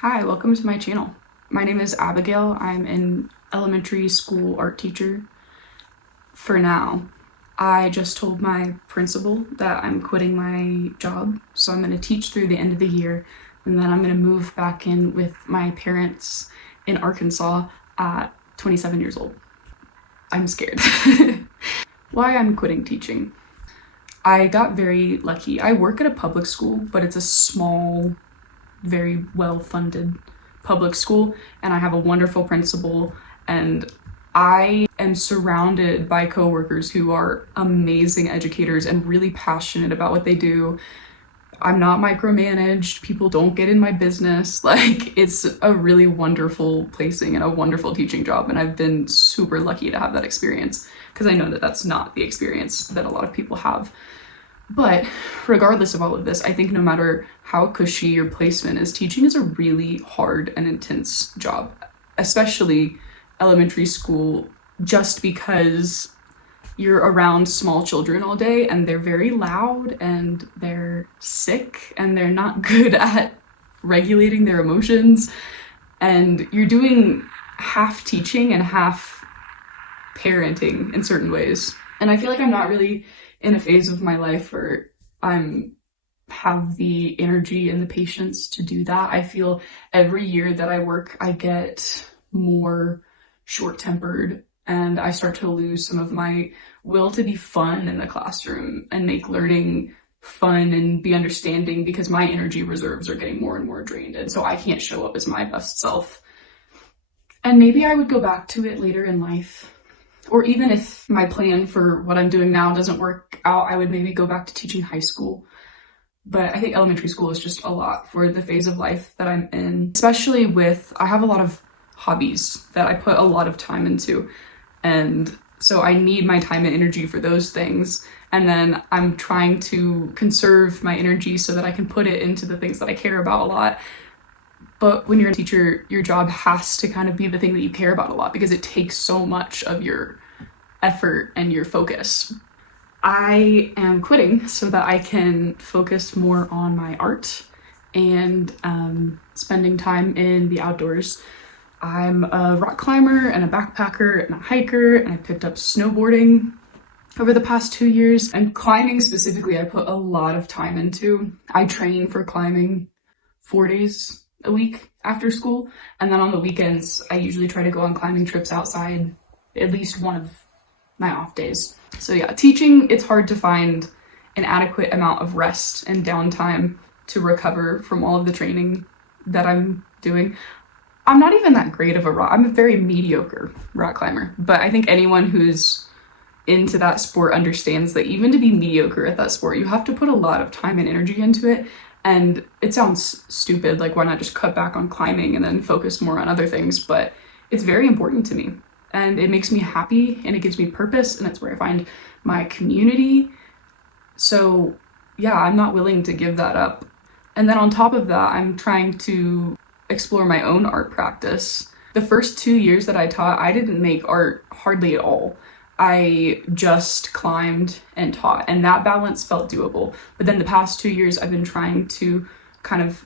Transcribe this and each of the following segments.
Hi, welcome to my channel. My name is Abigail. I'm an elementary school art teacher for now. I just told my principal that I'm quitting my job, so I'm going to teach through the end of the year, and then I'm going to move back in with my parents in Arkansas at 27 years old. I'm scared. Why I'm quitting teaching. I got very lucky. I work at a public school, but it's a small, very well funded public school, and I have a wonderful principal, and I am surrounded by coworkers who are amazing educators and really passionate about what they do. I'm not micromanaged. People don't get in my business. Like, it's a really wonderful placing and a wonderful teaching job, and I've been super lucky to have that experience because I know that that's not the experience that a lot of people have. But regardless of all of this, I think no matter how cushy your placement is, teaching is a really hard and intense job, especially elementary school, just because you're around small children all day and they're very loud and they're sick and they're not good at regulating their emotions. And you're doing half teaching and half parenting in certain ways. And I feel like I'm not really in a phase of my life where I'm have the energy and the patience to do that. I feel every year that I work, I get more short-tempered and I start to lose some of my will to be fun in the classroom and make learning fun and be understanding because my energy reserves are getting more and more drained. And so I can't show up as my best self. And maybe I would go back to it later in life. Or even if my plan for what I'm doing now doesn't work out, I would maybe go back to teaching high school. But I think elementary school is just a lot for the phase of life that I'm in, especially with, I have a lot of hobbies that I put a lot of time into. And so I need my time and energy for those things. And then I'm trying to conserve my energy so that I can put it into the things that I care about a lot. But when you're a teacher, your job has to kind of be the thing that you care about a lot because it takes so much of your effort and your focus. I am quitting so that I can focus more on my art and spending time in the outdoors. I'm a rock climber and a backpacker and a hiker, and I picked up snowboarding over the past 2 years. And climbing specifically, I put a lot of time into. I train for climbing 4 days a week after school, and then on the weekends I usually try to go on climbing trips outside at least one of my off days. So yeah, teaching, it's hard to find an adequate amount of rest and downtime to recover from all of the training that I'm doing. I'm not even that great of I'm a very mediocre rock climber, but I think anyone who's into that sport understands that even to be mediocre at that sport, you have to put a lot of time and energy into it. And it sounds stupid, like why not just cut back on climbing and then focus more on other things, but it's very important to me. And it makes me happy and it gives me purpose and it's where I find my community. So yeah, I'm not willing to give that up. And then on top of that, I'm trying to explore my own art practice. The first 2 years that I taught, I didn't make art hardly at all. I just climbed and taught, and that balance felt doable. But then the past 2 years, I've been trying to kind of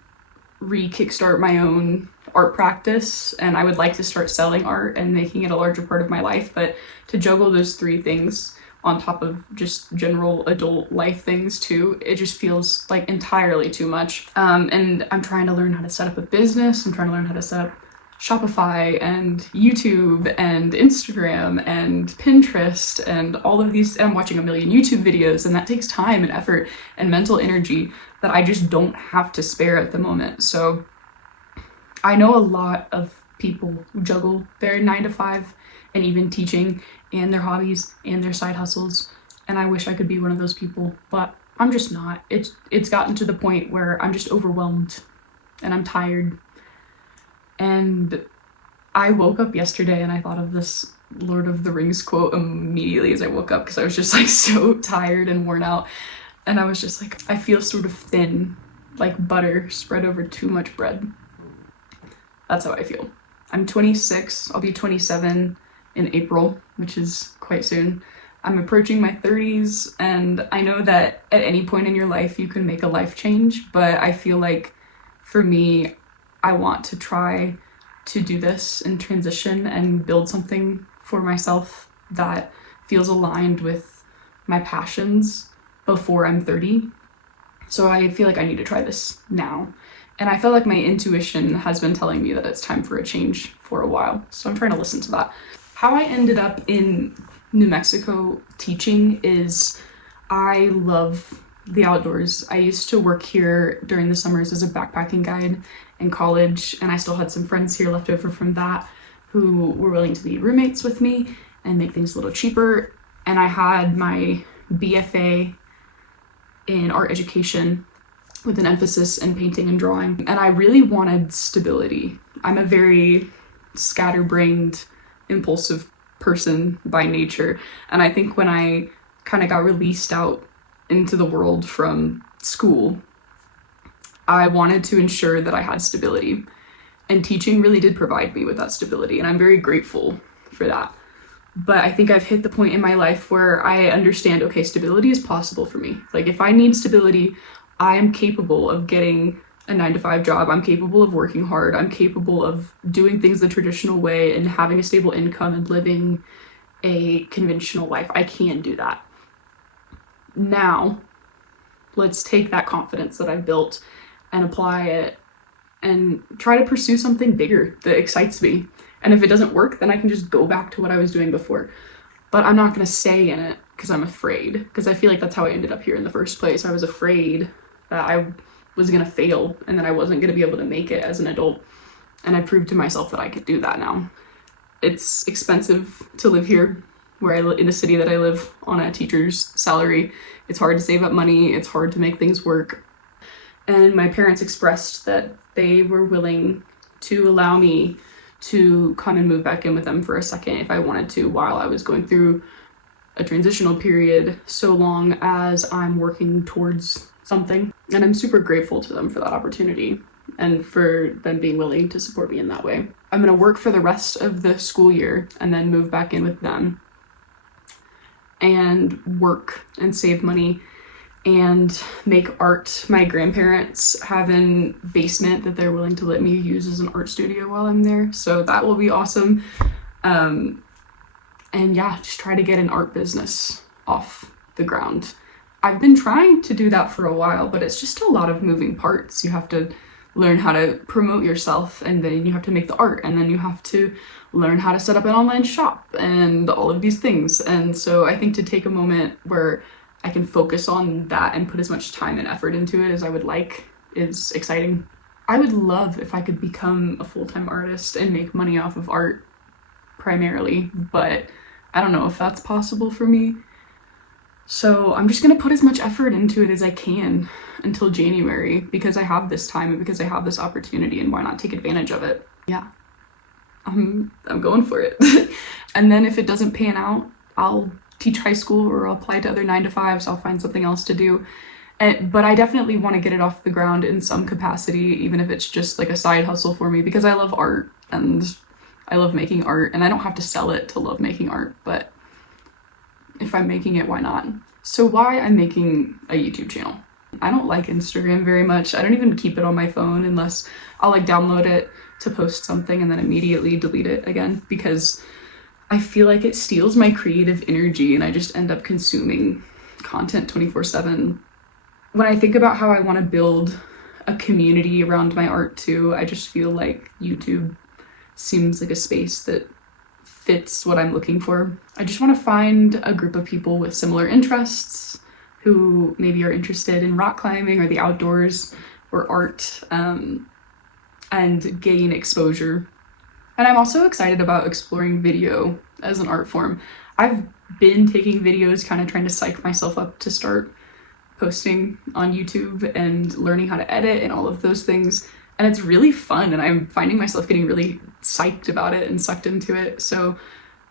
re-kickstart my own art practice, and I would like to start selling art and making it a larger part of my life. But to juggle those three things on top of just general adult life things too, it just feels like entirely too much. And I'm trying to learn how to set up a business. I'm trying to learn how to set up Shopify and YouTube and Instagram and Pinterest and all of these. And I'm watching a million YouTube videos, and that takes time and effort and mental energy that I just don't have to spare at the moment. So I know a lot of people who juggle their 9 to 5 and even teaching and their hobbies and their side hustles. And I wish I could be one of those people, but I'm just not. It's gotten to the point where I'm just overwhelmed and I'm tired. And I woke up yesterday and I thought of this Lord of the Rings quote immediately as I woke up because I was just like so tired and worn out. And I was just like, I feel sort of thin, like butter spread over too much bread. That's how I feel. I'm 26, I'll be 27 in April, which is quite soon. I'm approaching my 30s, and I know that at any point in your life you can make a life change, but I feel like for me, I want to try to do this and transition and build something for myself that feels aligned with my passions before I'm 30. So I feel like I need to try this now. And I feel like my intuition has been telling me that it's time for a change for a while. So I'm trying to listen to that. How I ended up in New Mexico teaching is I love the outdoors. I used to work here during the summers as a backpacking guide in college, and I still had some friends here left over from that who were willing to be roommates with me and make things a little cheaper. And I had my BFA in art education with an emphasis in painting and drawing. And I really wanted stability. I'm a very scatterbrained, impulsive person by nature. And I think when I kind of got released out into the world from school, I wanted to ensure that I had stability. And teaching really did provide me with that stability. And I'm very grateful for that. But I think I've hit the point in my life where I understand, okay, stability is possible for me. Like if I need stability, I am capable of getting a 9-to-5 job. I'm capable of working hard. I'm capable of doing things the traditional way and having a stable income and living a conventional life. I can do that. Now, let's take that confidence that I've built and apply it and try to pursue something bigger that excites me. And if it doesn't work, then I can just go back to what I was doing before. But I'm not going to stay in it because I'm afraid. Because I feel like that's how I ended up here in the first place. I was afraid that I was going to fail and that I wasn't going to be able to make it as an adult. And I proved to myself that I could do that now. It's expensive to live here, where I live in the city that I live on a teacher's salary. It's hard to save up money. It's hard to make things work. And my parents expressed that they were willing to allow me to come and move back in with them for a second if I wanted to while I was going through a transitional period, so long as I'm working towards something. And I'm super grateful to them for that opportunity and for them being willing to support me in that way. I'm going to work for the rest of the school year and then move back in with them and work and save money and make art. My grandparents have a basement that they're willing to let me use as an art studio while I'm there, so that will be awesome. And yeah, just try to get an art business off the ground. I've been trying to do that for a while, but it's just a lot of moving parts. You have to learn how to promote yourself, and then you have to make the art, and then you have to learn how to set up an online shop and all of these things. And so I think to take a moment where I can focus on that and put as much time and effort into it as I would like is exciting. I would love if I could become a full-time artist and make money off of art primarily, but I don't know if that's possible for me. So I'm just gonna put as much effort into it as I can until January because I have this time and because I have this opportunity, and why not take advantage of it? Yeah, I'm going for it. And then if it doesn't pan out, I'll teach high school or I'll apply to other 9-to-5s. I'll find something else to do. But I definitely want to get it off the ground in some capacity, even if it's just like a side hustle for me, because I love art and I love making art, and I don't have to sell it to love making art, but if I'm making it, why not? So why I'm making a YouTube channel. I don't like Instagram very much. I don't even keep it on my phone unless I'll like download it to post something and then immediately delete it again, because I feel like it steals my creative energy and I just end up consuming content 24/7. When I think about how I want to build a community around my art too, I just feel like YouTube seems like a space that fits what I'm looking for. I just want to find a group of people with similar interests who maybe are interested in rock climbing or the outdoors or art, and gain exposure. And I'm also excited about exploring video as an art form. I've been taking videos, kind of trying to psych myself up to start posting on YouTube and learning how to edit and all of those things. And it's really fun, and I'm finding myself getting really psyched about it and sucked into it. So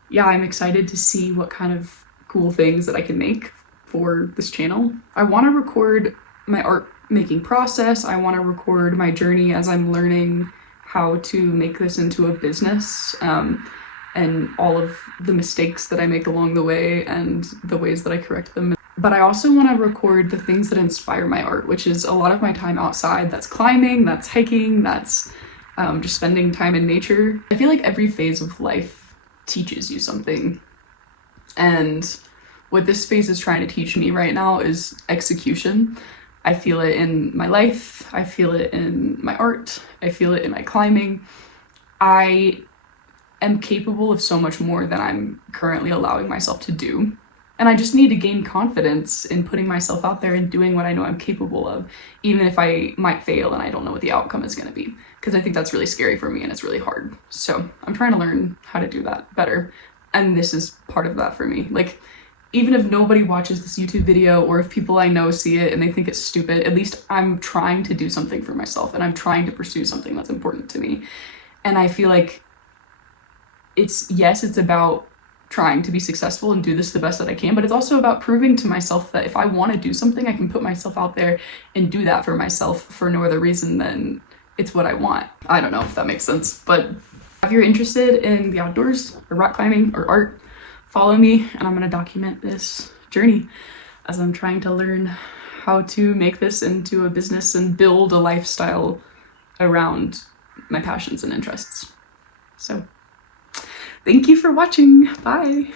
yeah, I'm excited to see what kind of cool things that I can make for this channel. I want to record my art making process. I want to record my journey as I'm learning how to make this into a business, and all of the mistakes that I make along the way and the ways that I correct them. But I also want to record the things that inspire my art, which is a lot of my time outside. That's climbing, that's hiking, that's just spending time in nature. I feel like every phase of life teaches you something, and what this phase is trying to teach me right now is execution. I feel it in my life, I feel it in my art, I feel it in my climbing. I am capable of so much more than I'm currently allowing myself to do. And I just need to gain confidence in putting myself out there and doing what I know I'm capable of, even if I might fail and I don't know what the outcome is going to be. Because I think that's really scary for me and it's really hard. So I'm trying to learn how to do that better. And this is part of that for me. Like, even if nobody watches this YouTube video or if people I know see it and they think it's stupid, at least I'm trying to do something for myself and I'm trying to pursue something that's important to me. And I feel like it's about trying to be successful and do this the best that I can, but it's also about proving to myself that if I want to do something, I can put myself out there and do that for myself for no other reason than it's what I want. I don't know if that makes sense, but if you're interested in the outdoors or rock climbing or art, follow me and I'm going to document this journey as I'm trying to learn how to make this into a business and build a lifestyle around my passions and interests. So thank you for watching. Bye.